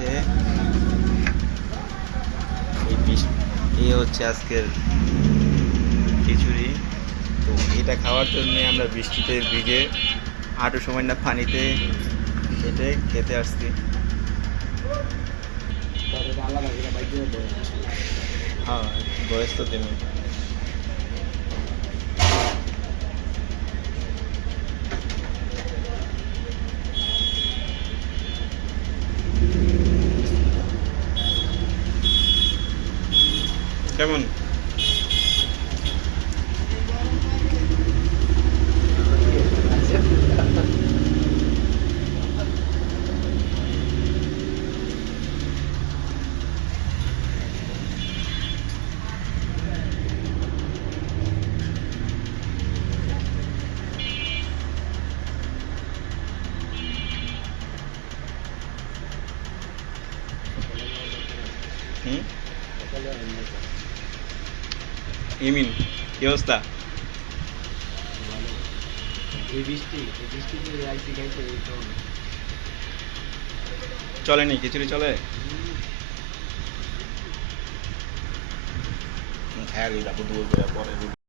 হচ্ছে এই হচ্ছে আজকের খিচুড়ি। তো এটা খাওয়ার জন্য আমরা বৃষ্টিতে ভিজে হাঁটু সময় না পানিতে হেঁটে খেতে আসছি। হ্যাঁ, বয়স তো দেবে। কেমন? ইমিন, কি অবস্থা? চলেনি খিচুড়ি চলে? হ্যাঁ, পরে